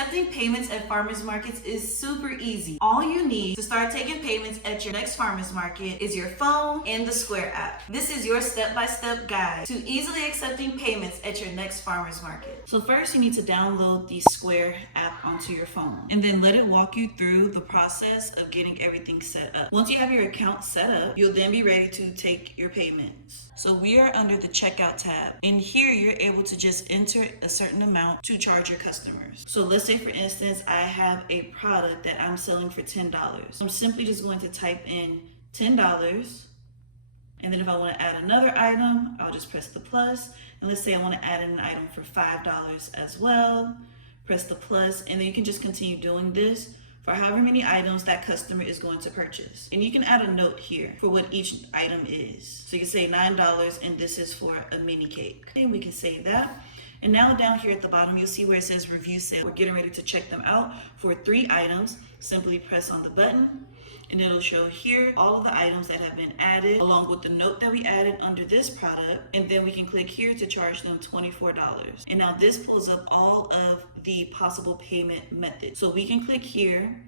Accepting payments at farmers markets is super easy. All you need to start taking payments at your next farmers market is your phone and the Square app. This is your step-by-step guide to easily accepting payments at your next farmers market. So first you need to download the Square app onto your phone and then let it walk you through the process of getting everything set up. Once you have your account set up, you'll then be ready to take your payments. So we are under the checkout tab. In here, you're able to just enter a certain amount to charge your customers. So let's say, for instance, I have a product that I'm selling for $10. I'm simply just going to type in $10. And then if I want to add another item, I'll just press the plus. And let's say I want to add in an item for $5 as well. Press the plus, and then you can just continue doing this for however many items that customer is going to purchase. And you can add a note here for what each item is. So you can say $9 and this is for a mini cake. And we can save that. And now down here at the bottom, you'll see where it says review sale. We're getting ready to check them out for 3 items. Simply press on the button and it'll show here all of the items that have been added along with the note that we added under this product. And then we can click here to charge them $24. And now this pulls up all of the possible payment methods. So we can click here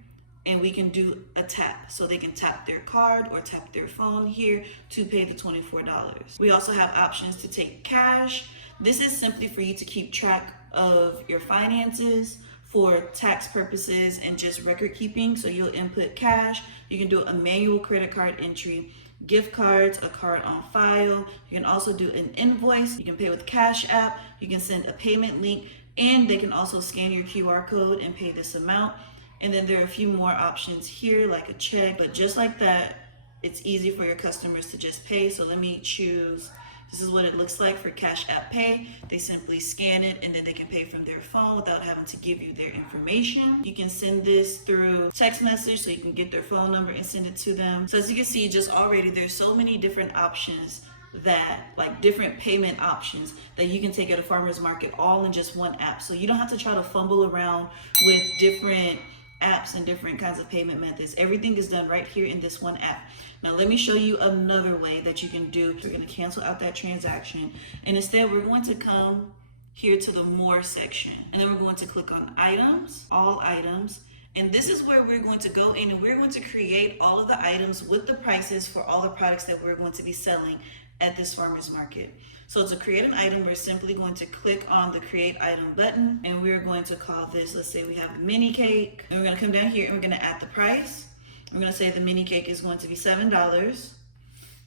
and we can do a tap. So they can tap their card or tap their phone here to pay the $24. We also have options to take cash. This is simply for you to keep track of your finances for tax purposes and just record keeping. So you'll input cash. You can do a manual credit card entry, gift cards, a card on file. You can also do an invoice. You can pay with Cash App. You can send a payment link, and they can also scan your QR code and pay this amount. And then there are a few more options here, like a check, but just like that, it's easy for your customers to just pay. So let me choose. This is what it looks like for Cash App Pay. They simply scan it and then they can pay from their phone without having to give you their information. You can send this through text message, so you can get their phone number and send it to them. So as you can see, just already there's so many different options, that like different payment options that you can take at a farmer's market all in just one app. So you don't have to try to fumble around with different apps and different kinds of payment methods. Everything is done right here in this one app. Now let me show you another way that you can do. We're going to cancel out that transaction, and instead we're going to come here to the more section, and then we're going to click on items, all items. And this is where we're going to go in and we're going to create all of the items with the prices for all the products that we're going to be selling at this farmer's market. So to create an item, we're simply going to click on the create item button, and we're going to call this, let's say we have the mini cake, and we're going to come down here and we're going to add the price. We're going to say the mini cake is going to be $7,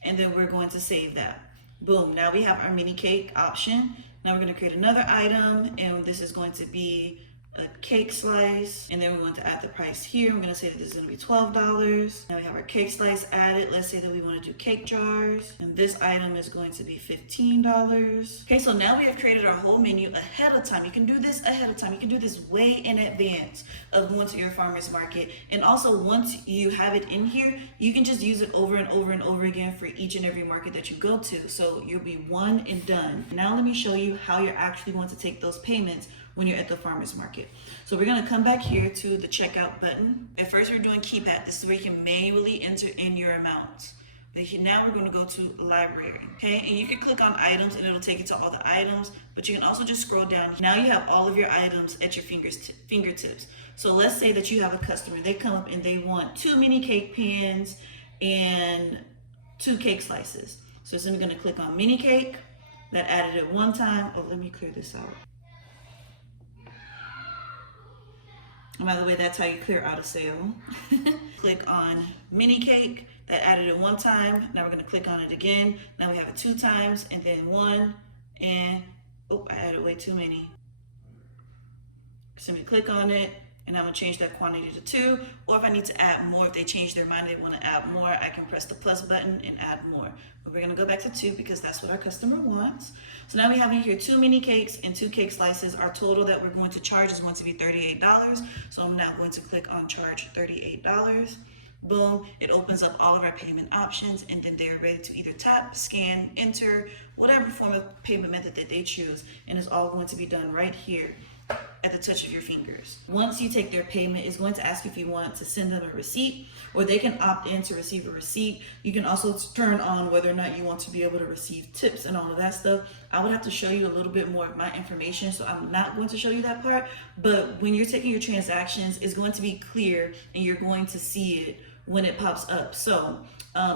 and then we're going to save that. Boom, now we have our mini cake option. Now we're going to create another item, and this is going to be a cake slice, and then we're going to add the price here. I'm going to say that this is going to be $12. Now we have our cake slice added. Let's say that we want to do cake jars, and this item is going to be $15. Okay, so now we have created our whole menu ahead of time. You can do this ahead of time. You can do this way in advance of going to your farmer's market. And also, once you have it in here, you can just use it over and over and over again for each and every market that you go to. So you'll be one and done. Now let me show you how you're actually going to take those payments when you're at the farmer's market. So we're gonna come back here to the checkout button. At first we're doing keypad. This is where you can manually enter in your amount. But now we're gonna go to library, okay? And you can click on items and it'll take you to all the items, but you can also just scroll down. Now you have all of your items at your fingertips. So let's say that you have a customer, they come up and they want 2 mini cake pans and 2 cake slices. So I'm gonna click on mini cake, that added it one time. Oh, let me clear this out. And by the way, that's how you clear out a sale. Click on mini cake, that added it one time. Now we're gonna click on it again. Now we have it 2 times and then 1, and oh, I added way too many. So we click on it, and I'm gonna change that quantity to 2. Or if I need to add more, if they change their mind, they wanna add more, I can press the plus button and add more. But we're gonna go back to 2 because that's what our customer wants. So now we have in here 2 mini cakes and 2 cake slices. Our total that we're going to charge is going to be $38. So I'm now going to click on charge $38. Boom, it opens up all of our payment options, and then they're ready to either tap, scan, enter, whatever form of payment method that they choose. And it's all going to be done right here at the touch of your fingers. Once you take their payment, it's going to ask if you want to send them a receipt, or they can opt in to receive a receipt. You can also turn on whether or not you want to be able to receive tips and all of that stuff. I would have to show you a little bit more of my information, so I'm not going to show you that part. But when you're taking your transactions, it's going to be clear and you're going to see it when it pops up. So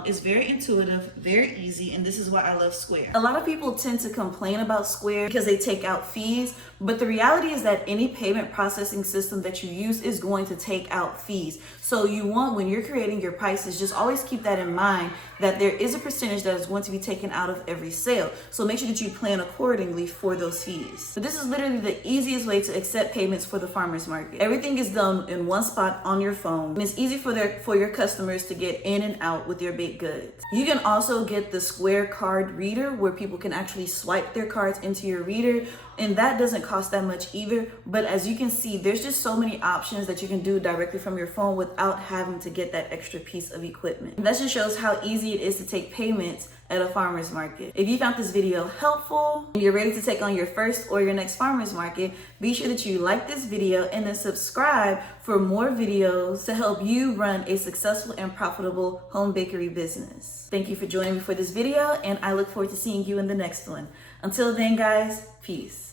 it's very intuitive, very easy, and this is why I love Square. A lot of people tend to complain about Square because they take out fees, but the reality is that any payment processing system that you use is going to take out fees. So you want, when you're creating your prices, just always keep that in mind, that there is a percentage that is going to be taken out of every sale. So make sure that you plan accordingly for those fees. But this is literally the easiest way to accept payments for the farmers market. Everything is done in one spot on your phone, and it's easy for your customers to get in and out with your baked goods. You can also get the Square card reader, where people can actually swipe their cards into your reader, and that doesn't cost that much either. But as you can see, there's just so many options that you can do directly from your phone without having to get that extra piece of equipment. And that just shows how easy it is to take payments at a farmer's market. If you found this video helpful and you're ready to take on your first or your next farmer's market, be sure that you like this video and then subscribe for more videos to help you run a successful and profitable home bakery business. Thank you for joining me for this video, and I look forward to seeing you in the next one. Until then, guys, peace.